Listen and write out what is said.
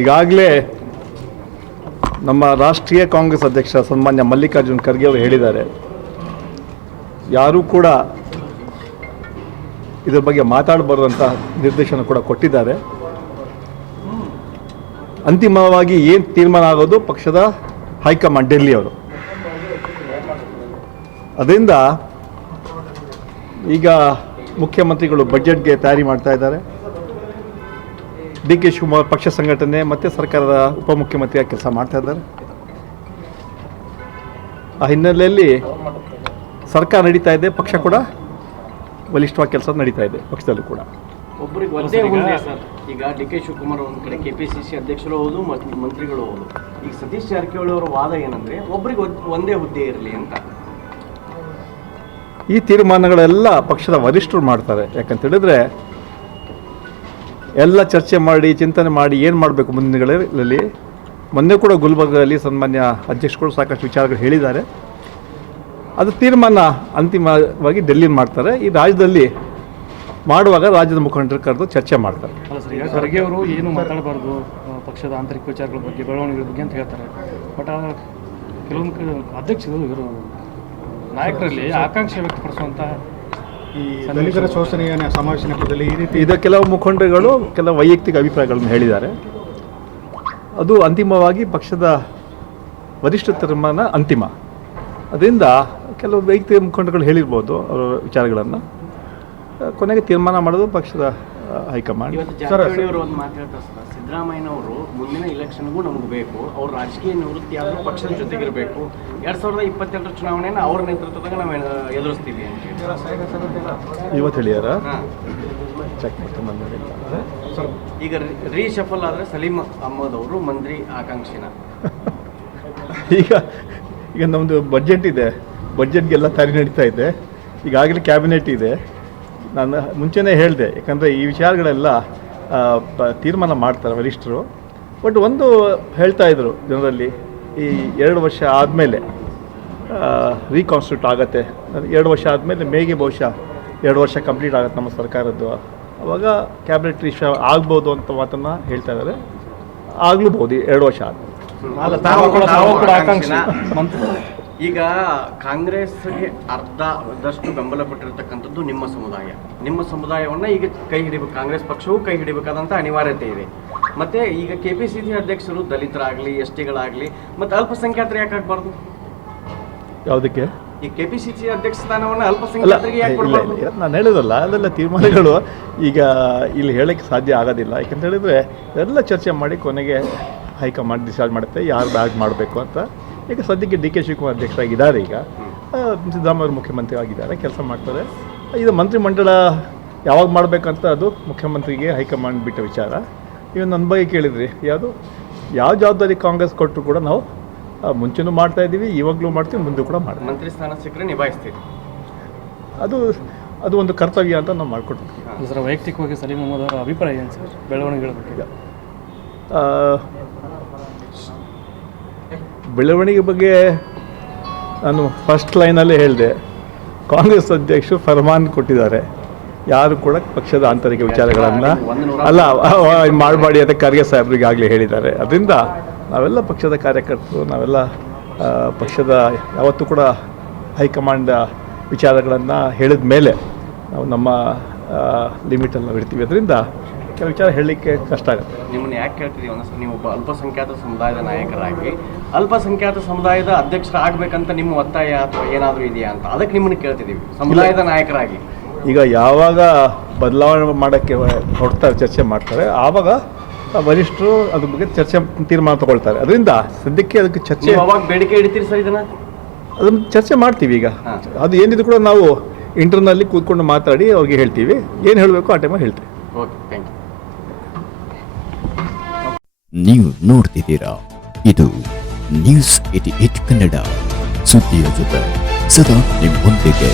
ಈಗಾಗಲೇ ನಮ್ಮ ರಾಷ್ಟ್ರೀಯ ಕಾಂಗ್ರೆಸ್ ಅಧ್ಯಕ್ಷ ಸನ್ಮಾನ್ಯ ಮಲ್ಲಿಕಾರ್ಜುನ್ ಖರ್ಗೆ ಅವರು ಹೇಳಿದ್ದಾರೆ, ಯಾರೂ ಕೂಡ ಇದರ ಬಗ್ಗೆ ಮಾತಾಡಬಾರ್ದಂಥ ನಿರ್ದೇಶನ ಕೂಡ ಕೊಟ್ಟಿದ್ದಾರೆ. ಅಂತಿಮವಾಗಿ ಏನು ತೀರ್ಮಾನ ಆಗೋದು ಪಕ್ಷದ ಹೈಕಮಾಂಡ್ ಡೆಲ್ಲಿಯವರು. ಅದರಿಂದ ಈಗ ಮುಖ್ಯಮಂತ್ರಿಗಳು ಬಜೆಟ್ಗೆ ತಯಾರಿ ಮಾಡ್ತಾ ಇದ್ದಾರೆ. ಡಿ ಕೆ ಶಿವಕುಮಾರ್ ಪಕ್ಷ ಸಂಘಟನೆ ಮತ್ತು ಸರ್ಕಾರದ ಉಪಮುಖ್ಯಮಂತ್ರಿಯಾಗಿ ಕೆಲಸ ಮಾಡ್ತಾ ಇದ್ದಾರೆ. ಆ ಹಿನ್ನೆಲೆಯಲ್ಲಿ ಸರ್ಕಾರ ನಡೀತಾ ಇದೆ, ಪಕ್ಷ ಕೂಡ ಬಲಿಷ್ಠವಾಗಿ ಕೆಲಸ ನಡೀತಾ ಇದೆ ಪಕ್ಷದಲ್ಲೂ ಕೂಡ. ಒಬ್ಬರಿಗೆ ಒಂದೇ ಹುದ್ದೆ ಸರ್. ಈಗ ಡಿ ಕೆ ಶಿವಕುಮಾರ್ ಒಂದು ಕಡೆ KPCC ಅಧ್ಯಕ್ಷರು ಹೌದು ಮತ್ತು ಮಂತ್ರಿಗಳು ಹೌದು. ಈಗ ಸತೀಶ್ ಜಾರಕಿಹೊಳಿ ಅವರ ವಾದ ಏನಂದ್ರೆ ಒಬ್ಬರಿಗೆ ಒಂದೇ ಹುದ್ದೆ ಇರಲಿ ಅಂತ. ಈ ತೀರ್ಮಾನಗಳೆಲ್ಲ ಪಕ್ಷದ ವರಿಷ್ಠರು ಮಾಡ್ತಾರೆ. ಯಾಕಂತ ಹೇಳಿದ್ರೆ ಎಲ್ಲ ಚರ್ಚೆ ಮಾಡಿ ಚಿಂತನೆ ಮಾಡಿ ಏನು ಮಾಡಬೇಕು ಮುಂದಿನ ದಿನಗಳಲ್ಲಿ. ಮೊನ್ನೆ ಕೂಡ ಗುಲ್ಬರ್ಗದಲ್ಲಿ ಸನ್ಮಾನ್ಯ ಅಧ್ಯಕ್ಷಗಳು ಸಾಕಷ್ಟು ವಿಚಾರಗಳು ಹೇಳಿದ್ದಾರೆ. ಅದು ತೀರ್ಮಾನ ಅಂತಿಮವಾಗಿ ಡೆಲ್ಲಿ ಮಾಡ್ತಾರೆ. ಈ ರಾಜ್ಯದಲ್ಲಿ ಮಾಡುವಾಗ ರಾಜ್ಯದ ಮುಖಂಡರು ಕರೆದು ಚರ್ಚೆ ಮಾಡ್ತಾರೆ. ಖರ್ಗೆ ಅವರು ಏನು ಮಾತಾಡಬಾರ್ದು ಪಕ್ಷದ ಆಂತರಿಕ ವಿಚಾರಗಳ ಬಗ್ಗೆ, ಬೆಳವಣಿಗೆಗಳ ಬಗ್ಗೆ ಅಂತ ಹೇಳ್ತಾರೆ. ಬಟ್ ಕೆಲವೊಂದು ಅಧ್ಯಕ್ಷರು ಇವರು ನಾಯಕರಲ್ಲಿ ಆಕಾಂಕ್ಷೆ ವ್ಯಕ್ತಪಡಿಸುವಂಥ ಈ ದಲಿತರ ಶೋಷಣೆಯ ಸಮಾವೇಶ ನೆಪದಲ್ಲಿ ಈ ರೀತಿ ಇದು ಕೆಲವು ಮುಖಂಡರುಗಳು ಕೆಲವು ವೈಯಕ್ತಿಕ ಅಭಿಪ್ರಾಯಗಳನ್ನು ಹೇಳಿದ್ದಾರೆ. ಅದು ಅಂತಿಮವಾಗಿ ಪಕ್ಷದ ವರಿಷ್ಠ ತೀರ್ಮಾನ ಅಂತಿಮ. ಅದರಿಂದ ಕೆಲವು ವೈಯಕ್ತಿಕ ಮುಖಂಡರುಗಳು ಹೇಳಿರ್ಬೋದು ಅವರ ವಿಚಾರಗಳನ್ನು. ಕೊನೆಗೆ ತೀರ್ಮಾನ ಮಾಡೋದು ಪಕ್ಷದ ಹೈಕಮಾಂಡ್. ಜಾರಕಿಹೊಳಿ ಅವರು ಒಂದು ಮಾತು ಹೇಳ್ತಾರೆ ಸರ್, ಸಿದ್ದರಾಮಯ್ಯನವರು ಮುಂದಿನ ಇಲೆಕ್ಷನ್ಗೂ ನಮ್ಗೆ ಬೇಕು, ಅವ್ರ ರಾಜಕೀಯ ನಿವೃತ್ತಿ ಆದರೂ ಪಕ್ಷದ ಜೊತೆಗಿರಬೇಕು, 2022 ಚುನಾವಣೆಯನ್ನು ಅವ್ರ ನೇತೃತ್ವದಾಗ ನಾವು ಎದುರಿಸ್ತೀವಿ ಅಂತ ಇವತ್ತು ಹೇಳಿದಾರ ಚೆಕ್ ಮಾಡ್ಕೊಂಡು. ಈಗ ರೀಶಫಲ್ ಆದರೆ ಸಲೀಂ ಅಹ್ಮದ್ ಅವರು ಮಂತ್ರಿ ಆಕಾಂಕ್ಷಿನ. ಈಗ ನಮ್ಮದು ಬಜೆಟ್ ಇದೆ, ಬಜೆಟ್ಗೆಲ್ಲ ತಯಾರಿ ನಡೀತಾ ಇದೆ. ಈಗಾಗಲೇ ಕ್ಯಾಬಿನೆಟ್ ಇದೆ. ನಾನು ಮುಂಚೆನೇ ಹೇಳಿದೆ, ಯಾಕಂದರೆ ಈ ವಿಚಾರಗಳೆಲ್ಲ ತೀರ್ಮಾನ ಮಾಡ್ತಾರೆ ವರಿಷ್ಠರು. ಬಟ್ ಒಂದು ಹೇಳ್ತಾ ಇದ್ರು ಜನರಲ್ಲಿ, ಈ 2 ವರ್ಷ ಆದಮೇಲೆ ರೀಕಾನ್ಸ್ಟಿಟ್ಯೂಟ್ ಆಗುತ್ತೆ, 2 ವರ್ಷ ಆದಮೇಲೆ ಮೇಗೆ ಬಹುಶಃ 2 ವರ್ಷ ಕಂಪ್ಲೀಟ್ ಆಗುತ್ತೆ ನಮ್ಮ ಸರ್ಕಾರದ್ದು, ಅವಾಗ ಕ್ಯಾಬಿನೆಟ್ ಇಶ್ಯೂ ಆಗ್ಬೋದು ಅಂತ ಮಾತನ್ನು ಹೇಳ್ತಾ ಇದ್ದಾರೆ. ಆಗ್ಲೂಬಹುದು 2 ವರ್ಷ ಆದಮೇಲೆ. ಈಗ ಕಾಂಗ್ರೆಸ್ಗೆ ಅರ್ಧದಷ್ಟು ಬೆಂಬಲ ಕೊಟ್ಟಿರ್ತಕ್ಕಂಥದ್ದು ನಿಮ್ಮ ಸಮುದಾಯವನ್ನು ಈಗ ಕೈ ಹಿಡಿಬೇಕು, ಕಾಂಗ್ರೆಸ್ ಪಕ್ಷವು ಕೈ ಹಿಡಿಬೇಕಾದಂಥ ಅನಿವಾರ್ಯತೆ ಇದೆ. ಮತ್ತೆ ಈಗ KPCC ಅಧ್ಯಕ್ಷರು ದಲಿತರಾಗಲಿ, STಗಳಾಗಲಿ ಮತ್ತು ಅಲ್ಪಸಂಖ್ಯಾತರು ಯಾಕೆ ಆಗಬಾರ್ದು? ಯಾವುದಕ್ಕೆ ಈ KPCC ಅಧ್ಯಕ್ಷ ಸ್ಥಾನವನ್ನು ಅಲ್ಪಸಂಖ್ಯಾತರಿಗೆ ಯಾಕೆ ಕೊಡಬಾರ್ದು? ನಾನು ಹೇಳೋದಲ್ಲ, ಅದೆಲ್ಲ ತೀರ್ಮಾನಗಳು ಈಗ ಇಲ್ಲಿ ಹೇಳೋಕ್ಕೆ ಸಾಧ್ಯ ಆಗೋದಿಲ್ಲ. ಯಾಕಂತ ಹೇಳಿದ್ರೆ ಎಲ್ಲ ಚರ್ಚೆ ಮಾಡಿ ಕೊನೆಗೆ ಹೈಕಮಾಂಡ್ ಡಿಸೈಡ್ ಮಾಡುತ್ತೆ ಯಾರು ಬ್ಯಾಗ್ ಮಾಡಬೇಕು ಅಂತ. ಈಗ ಸದ್ಯಕ್ಕೆ ಡಿ ಕೆ ಶಿವಕುಮಾರ್ ಅಧ್ಯಕ್ಷರಾಗಿದ್ದಾರೆ, ಈಗ ಸಿದ್ದರಾಮಯ್ಯ ಮುಖ್ಯಮಂತ್ರಿ ಆಗಿದ್ದಾರೆ, ಕೆಲಸ ಮಾಡ್ತಾರೆ. ಇದು ಮಂತ್ರಿಮಂಡಲ ಯಾವಾಗ ಮಾಡಬೇಕಂತ ಅದು ಮುಖ್ಯಮಂತ್ರಿಗೆ ಹೈಕಮಾಂಡ್ ಬಿಟ್ಟ ವಿಚಾರ. ಇವನು ನನ್ನ ಬಗ್ಗೆ ಕೇಳಿದ್ರಿ, ಯಾವ ಜವಾಬ್ದಾರಿ ಕಾಂಗ್ರೆಸ್ ಕೊಟ್ಟರು ಕೂಡ ನಾವು ಮುಂಚೆನೂ ಮಾಡ್ತಾ ಇದ್ದೀವಿ, ಇವಾಗಲೂ ಮಾಡ್ತೀವಿ, ಮುಂದೆ ಕೂಡ ಮಾಡ್ತೀವಿ. ಮಂತ್ರಿ ಸ್ಥಾನ ಸಿಕ್ಕರೆ ನಿಭಾಯಿಸ್ತೀವಿ, ಅದು ಒಂದು ಕರ್ತವ್ಯ ಅಂತ ನಾವು ಮಾಡ್ಕೊಡ್ತೀವಿ. ಸರ್, ವೈಯಕ್ತಿಕವಾಗಿ ಸಲೀಂ ಅಹ್ಮದ್ ಅವರ ಅಭಿಪ್ರಾಯ ಏನು ಸರ್ ಬೆಳವಣಿಗೆಗಳ ಬಗ್ಗೆ? ಬೆಳವಣಿಗೆ ಬಗ್ಗೆ ನಾನು ಫಸ್ಟ್ ಲೈನಲ್ಲೇ ಹೇಳಿದೆ, ಕಾಂಗ್ರೆಸ್ ಅಧ್ಯಕ್ಷರು ಫರ್ಮಾನ್ ಕೊಟ್ಟಿದ್ದಾರೆ, ಯಾರು ಕೂಡ ಪಕ್ಷದ ಆಂತರಿಕ ವಿಚಾರಗಳನ್ನು ಮಾಡಬೇಡಿ ಅಂತ ಖರ್ಗೆ ಸಾಹೇಬ್ರಿಗೆ ಆಗಲೇ ಹೇಳಿದ್ದಾರೆ. ಅದರಿಂದ ನಾವೆಲ್ಲ ಪಕ್ಷದ ಕಾರ್ಯಕರ್ತರು, ನಾವೆಲ್ಲ ಪಕ್ಷದ ಯಾವತ್ತೂ ಕೂಡ ಹೈಕಮಾಂಡ್ ವಿಚಾರಗಳನ್ನು ಹೇಳಿದ ಮೇಲೆ ನಾವು ನಮ್ಮ ಲಿಮಿಟಲ್ಲಿ ನಾವು ಇರ್ತೀವಿ. ಅದರಿಂದ ಕೆಲವು ವಿಚಾರ ಹೇಳಲಿಕ್ಕೆ ಕಷ್ಟ ಆಗುತ್ತೆ. ನಿಮ್ಮನ್ನು ಯಾಕೆ ಕೇಳ್ತಿದ್ದೀವಿ ಅಂದರೆ, ನೀವು ಒಬ್ಬ ಅಲ್ಪಸಂಖ್ಯಾತ ಸಮುದಾಯದ ನಾಯಕರಾಗಿ ಅಲ್ಪಸಂಖ್ಯಾತ ಸಮುದಾಯದ ಅಧ್ಯಕ್ಷರಾಗಬೇಕಂತ ನಿಮ್ಮ ಒತ್ತಾಯ ಅಥವಾ ಏನಾದರೂ ಇದೆಯಾ ಅಂತ, ಅದಕ್ಕೆ ನಿಮ್ಮನ್ನು ಕೇಳ್ತಿದ್ದೀವಿ ಸಮುದಾಯದ ನಾಯಕರಾಗಿ. ಈಗ ಯಾವಾಗ ಬದಲಾವಣೆ ಮಾಡೋಕ್ಕೆ ಹೊರಡ್ತಾರೆ, ಚರ್ಚೆ ಮಾಡ್ತಾರೆ, ಆವಾಗ ವರಿಷ್ಠರು ಅದ್ರ ಬಗ್ಗೆ ಚರ್ಚೆ ತೀರ್ಮಾನ ತಗೊಳ್ತಾರೆ. ಅದರಿಂದ ಸದ್ಯಕ್ಕೆ ಅದಕ್ಕೆ ಚರ್ಚೆ ಅವಾಗ ಬೇಡಿಕೆ ಇಡ್ತೀರಿ ಸರ್, ಅದನ್ನು ಚರ್ಚೆ ಮಾಡ್ತೀವಿ. ಈಗ ಅದು ಏನಿದ್ರು ಕೂಡ ನಾವು ಇಂಟರ್ನಲ್ಲಿ ಕೂತ್ಕೊಂಡು ಮಾತಾಡಿ ಅವ್ರಿಗೆ ಹೇಳ್ತೀವಿ, ಏನು ಹೇಳಬೇಕು ಆ ಟೈಮಲ್ಲಿ ಹೇಳ್ತೀವಿ. Okay, thank you. ನೀವು ನೋಡ್ತಿದ್ದೀರಾ, ಇದು News 88 ಕನ್ನಡ, ಸುದ್ದಿಯ ಜೊತೆ ಸದಾ ನಿಮ್ಮೊಂದಿಗೆ.